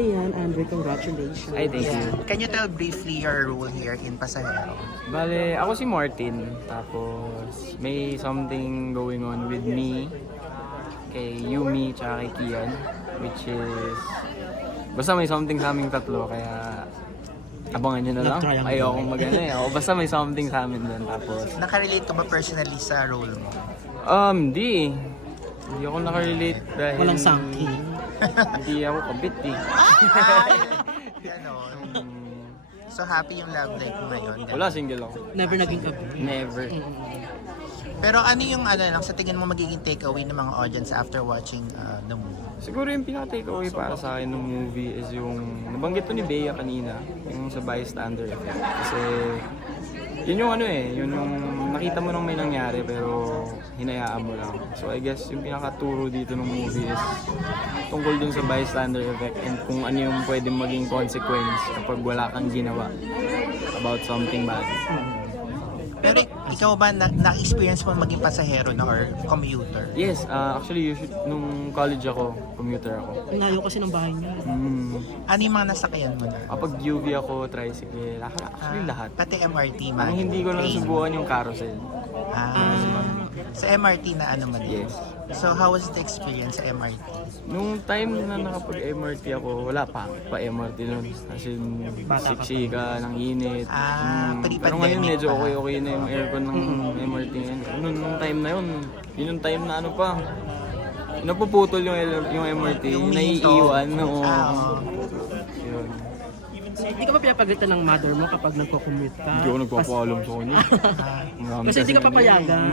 Ayan, Andre, congratulations. Ay, thank you. Can you tell briefly your role here in Pasahero? Bale, ako si Martin. Tapos, may something going on with me, kay Yumi, tsaka kay Kian. Which is, basta may something sa aming tatlo, kaya abangan nyo na lang. Ayokong mag-ano eh. Basta may something sa amin doon. Tapos, Nakarelate ka ba personally sa role mo? Hindi. Hindi ako nakarelate dahil... Walang something. Hindi ako kabit eh. Ganon. So happy yung love life mo ngayon? ganon. Wala, single ako. Never naging kabi. Never. Pero ano yung lang sa tingin mo magiging takeaway ng mga audience after watching the movie? Siguro yung pinaka-takeaway para sa akin ng movie is yung nabanggit to ni Bea kanina, yung sa bystander effect. Kasi yun yung yun yung nakita mo nang may nangyari pero hinayaan mo lang. So I guess yung pinaka-turo dito ng movie is tungkol dun sa bystander effect and kung ano yung pwedeng maging consequence kapag wala kang ginawa about something bad. Pero ikaw ba na-experience mo maging pasahero na or commuter? Yes, actually nung college ako, commuter ako. Ang layo kasi ng bahay niya. Ano yung mga nasakyan mo na? Kapag UV ako, tricycle, actually lahat. Pati MRT man? Ang hindi ko lang train. subukan yung carousel. Sa MRT na ano man? Yes. So how was the experience sa MRT? Nung time na nakapag-MRT ako, wala pa MRT nun. As in, siksi ka, ng init. Pero ngayon medyo okay na yung aircon ng MRT ngayon. Nung time na yun yung time na ano pa, napuputol yung MRT, yung naiiwan. Yun. Hindi ka ba pinapagalitan ng mother mo kapag nagko-commute ka? Hindi ako nagpapaalam sa kanya. Kasi hindi ka papayagan.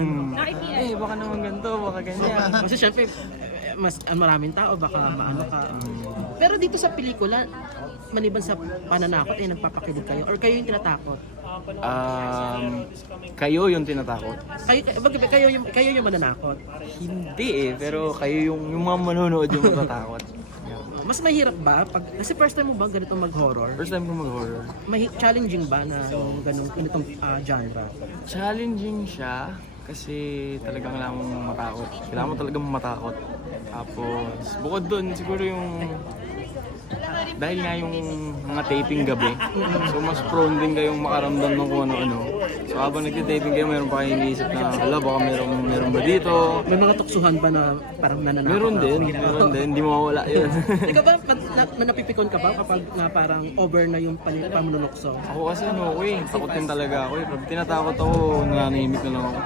Baka naman ganito, baka ganyan. Kasi syempre, mas maraming tao, baka maano ka. Pero dito sa pelikula, maliban sa pananakot, nagpapakilig kayo? Or kayo yung tinatakot? Kayo yung tinatakot? Kayo yung mananakot? Hindi pero kayo yung mga manonood yung matatakot. Mas mahirap ba? Kasi first time mo ba ganito mag-horror? First time ko mag-horror. Challenging ba na yung ganitong genre? Challenging siya kasi talagang kailangan mong matakot. Kailangan mo talagang matakot. Tapos bukod dun siguro yung dahil nga yung mga taping gabi, so mas prone din kayong makaramdam ng kung ano-ano. So habang nagtitaping kayo, meron pa kayong iniisip na, baka meron ba dito? May mga tuksuhan ba na parang nananakot? Meron din, hindi mawawala yun. Ikaw ba, napipikon ka ba kapag na parang over na yung pamununokso? Ako kasi takot din talaga ako. Pag tinatakot ako, nananahimik na lang ako.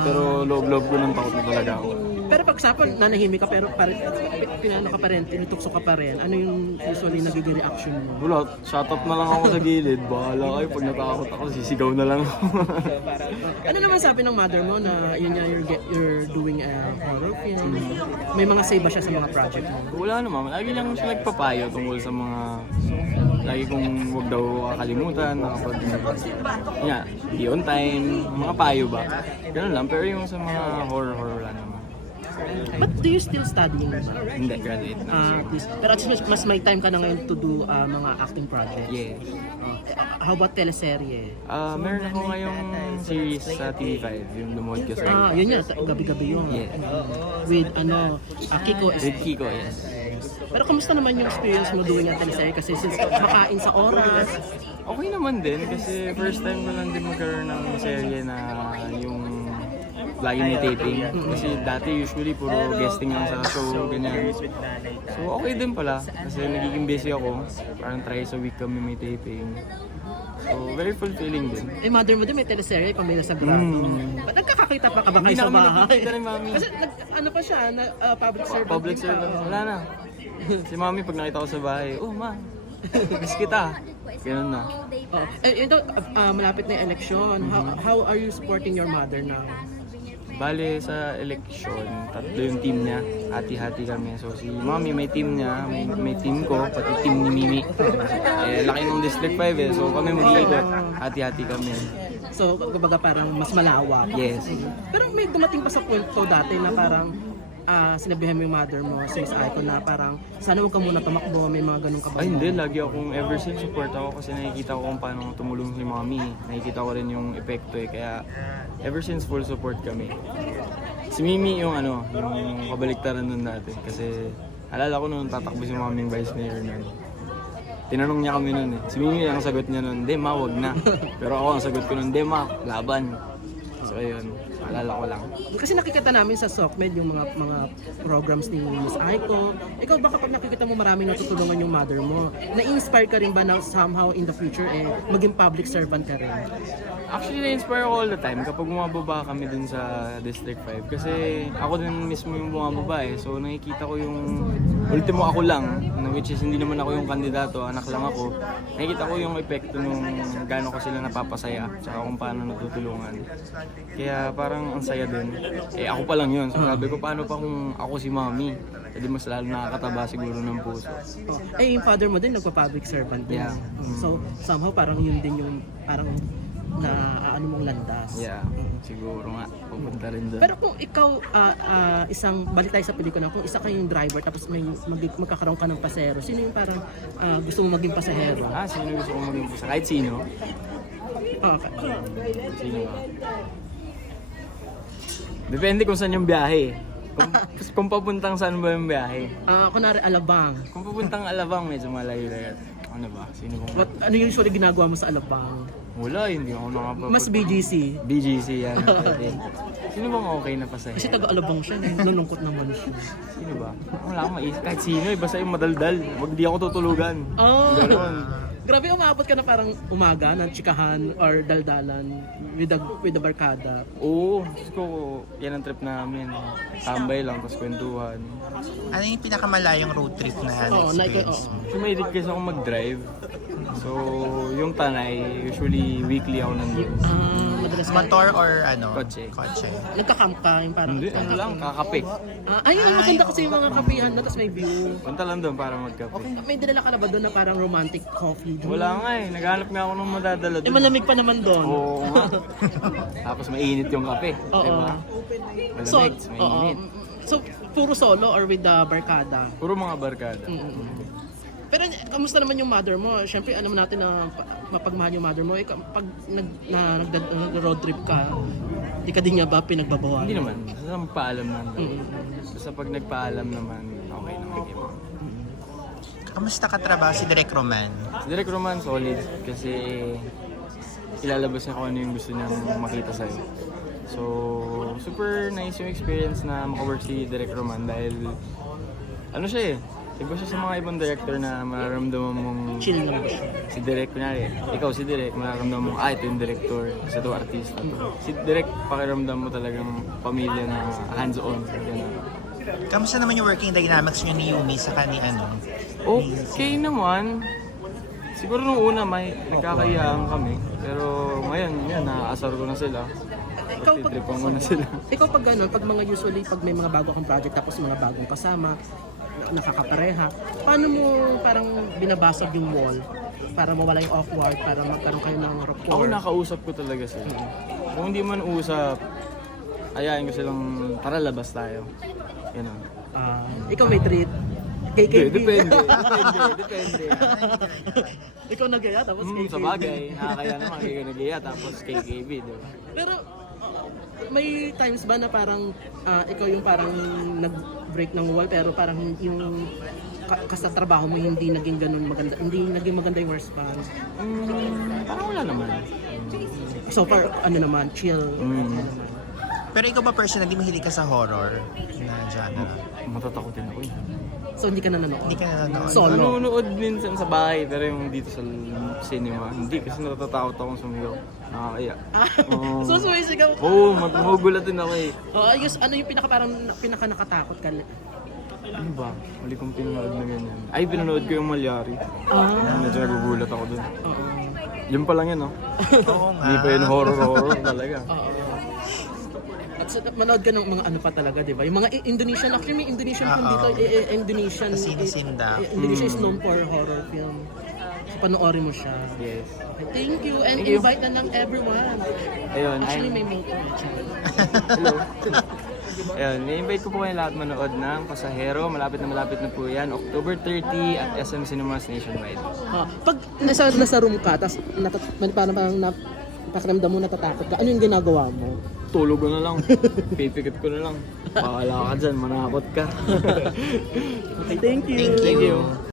Pero loob-loob ko ng takot na talaga ako. Pero pag sapag nanahimik ka pero pinano ka pa rin, tinutukso ka pa rin, ano yung usually nagiging reaction mo? Wala, shut up na lang ako sa gilid. Bahala kayo, pag natakot ako, sisigaw na lang ako. Ano naman sabi ng mother mo na yun nga you're doing a horror film? May mga say ba siya sa mga project mo? Wala naman, lagi lang siya nagpapayo tungkol sa mga... Lagi kong huwag daw kakalimutan, kapag be on time, mga payo ba? Ganun lang, pero yung sa mga horror wala naman. But do you still studying ba? Hindi, graduate na. Pero at least mas may time ka na ngayon to do mga acting projects? Yes. How about teleserye? Meron ako ngayong series sa TV5, yung lumuhod ko sa... Yun yun, gabi-gabi yun. Yeah. With Kiko. With Kiko, yes. Pero kamusta naman yung experience mo doing ang teleserye? Kasi since makain sa oras. Okay naman din, kasi first time ko lang din magkaroon ng serye na yung lagi may taping. Kasi dati usually puro guesting lang sa show, ganyan. So okay din pala, kasi nagiging busy ako. Parang thrice a week kami may taping. So very fulfilling din. Mother mo din may teleserye, pamilya sa grado. Nagkakakita pa ka ba kayo sa bahay? Hindi namin nakikita ni Mami. Kasi ano pa siya, public servant. Public servant, wala na. Si Mami pag nakita ko sa bahay, ma, miss kita. Ganun na. Ito, malapit na yung election. How are you supporting your mother now? Bale sa election, tatlo yung team niya. Hati-hati kami. So si Mami may team niya, may team ko, pati team ni Mimi. Laki ng District 5 so kami mag-iikot. Hati-hati kami. So, kumbaga parang mas malawak. Yes. Pero may dumating pa sa point ko dati na parang sinabihan mo yung mother mo, Sis Aiko, na parang sana huwag ka muna tumakbo, may mga ganun ka ba? Ay hindi, lagi akong ever since support ako kasi nakikita ko kung paano tumulong si Mami. Nakikita ko rin yung epekto kaya ever since full support kami. Si Mimi yung yung kabaliktaran nun dati kasi alala ko noon tatakbo si Mami yung vice mayor nun. tinanong niya kami nun eh. Si Mimi ang sagot niya nun, hindi ma, wag na. Pero ako ang sagot ko nun, hindi ma, laban. So ayun, alala ko lang. Kasi nakikita namin sa SOCMED yung mga programs ni Miss Aiko. Ikaw ba kapag nakikita mo maraming natutulungan yung mother mo, na-inspire ka rin ba na somehow in the future maging public servant ka rin? Actually, na-inspire ko all the time kapag bumababa kami dun sa District 5. Kasi ako din mismo yung bumababa eh. So nakikita ko yung ultimo ako lang, which is hindi naman ako yung kandidato, anak lang ako. Nakikita ko yung epekto nung gaano ko sila napapasaya, tsaka kung paano natutulungan. Kaya parang ang saya din. Eh ako pa lang yun. So sabi ko, paano pa kung ako si Mami? Hindi mas lalo nakakataba siguro ng puso. Yung father mo din nagpa-public servant din. Yeah. So somehow parang yun din yung parang na ano mong landas. Yeah, siguro nga. Pupunta rin doon. Pero kung ikaw, balik tayo sa pelikula, kung isa kayong driver tapos magkakaroon ka ng pasahero, sino yung parang gusto mo maging pasahero? Sino gusto kong maging pusa? Kahit sino. Okay. Sino ba? Depende kung saan yung biyahe. Kung papuntang saan ba yung biyahe. Kunwari Alabang. Kung papuntang Alabang, medyo malayo na yan. Ano ba? Sino bang... Ano yung usually ginagawa mo sa Alabang? Wala, hindi ako nakapapunta. Mas BGC. BGC yan. Pwede. Sino bang okay na pasahero? Kasi taga-Alabang siya, nalulungkot naman siya. Sino ba? Wala akong maisip. Kahit sino, basta yung madaldal. Wag di ako tutulugan. Ganon. Grabe, umabot ka na parang umaga ng tsikahan or daldalan with the barkada. Oo, gusto ko, yan ang trip namin. Tambay lang, tapos kwentuhan. Ano yung pinakamalayong road trip na experience? So, mahilig kasi ako mag-drive. So, yung Tanay, usually weekly ako nandun. Madalas ka. Motor or ano? Kotse. Kotse. Nagka-camp ka, yung parang... Hindi, ano lang, kakape. Ayun, maganda kasi yung mga kapihan na, tapos may view. Punta lang doon para magkape. May dinala ka na ba doon na parang romantic coffee doon? Wala nga eh, naghanap nga ako ng madadala doon. Malamig pa naman doon. Oo nga. Tapos mainit yung kape. Oo. Diba? So, Malamig, mainit. So, puro solo or with the barkada? Puro mga barkada. Pero kamusta naman yung mother mo? Siyempre, alam natin na mapagmahal yung mother mo. Pag nag-road trip ka, di ka din niya ba pinagbabawalan? Hindi naman. Basta magpaalam naman. Basta pag nagpaalam naman, okay naman. Kamusta ka trabaho si Direk Roman? Si Direk Roman, solid. Kasi ilalabas niya kung ano yung gusto niyang makita sa'yo. So, super nice yung experience na makawork si Direk Roman dahil ano siya eh, iba siya sa mga ibang director na mararamdaman mong Chill lang siya. si Direk, kunyari, ikaw si Direk, mararamdaman mong ito yung director, isa to artista to. Si Direk, pakiramdam mo talagang pamilya na hands-on. Ganun. Kamusta naman yung working dynamics niyo ni Yumi sa kani ano? Okay naman. Siguro nung una may nagkakayaan kami. Pero ngayon, yan, naaasar ko na sila. Tripan ko na sila. Ikaw pag gano'n, pag mga usually, pag may mga bago kang project tapos mga bagong kasama, nakakapareha, paano mo parang binabasag yung wall para mawala yung awkward, para magkaroon kayo ng rapport? Ako nakausap ko talaga sila. Kung hindi man usap, ayayin ko silang tara labas tayo. Ganun. Ikaw may treat? KKB? Depende. Ikaw nagaya tapos KKB? Sa bagay, nakakaya naman kayo nagaya tapos KKB, diba? Pero may times ba na parang ikaw yung parang nag-break ng wall pero parang yung sa trabaho mo hindi naging ganun maganda, hindi naging maganda yung response? Parang wala naman. So far, ano naman, chill. Pero ikaw ba personally mahilig ka sa horror na genre? Matatakotin ako eh. So hindi ka na nanonood? Hindi ka nanonood? Solo? Nanonood minsan sa bahay, pero yung dito sa cinema, hindi kasi natatakot akong sumigaw. Nakakaya. So sumisigaw ka? Oo, magugulatin ako eh. I guess, ano yung pinaka nakatakot ka? Ano ba? Huli kong pinanood na ganyan. Ay, pinanood ko yung Malyari. Medyo nagugulat ako dun. Yun pa lang yan, no? Oo nga. Hindi pa yun horror talaga. At manood ka ng mga ano pa talaga, di ba? Yung mga Indonesian, actually may Indonesian film dito, Indonesian. Sinisinda. Indonesia is known for horror film. So panoorin mo siya. Yes. Thank you, and Thank you. invite na ng everyone. Ayun, Actually may motor. Hello. Ayun, i-invite ko po kayo lahat manood ng Pasahero. Malapit na po yan. October 30 at SM Cinemas nationwide. Pag nasa room ka, tapos parang pakiramdam mo natatakot ka, ano yung ginagawa mo? Tulog ko na lang. Pipikit ko na lang. Pakala ka dyan, manakot ka. Okay, thank you. Thank you.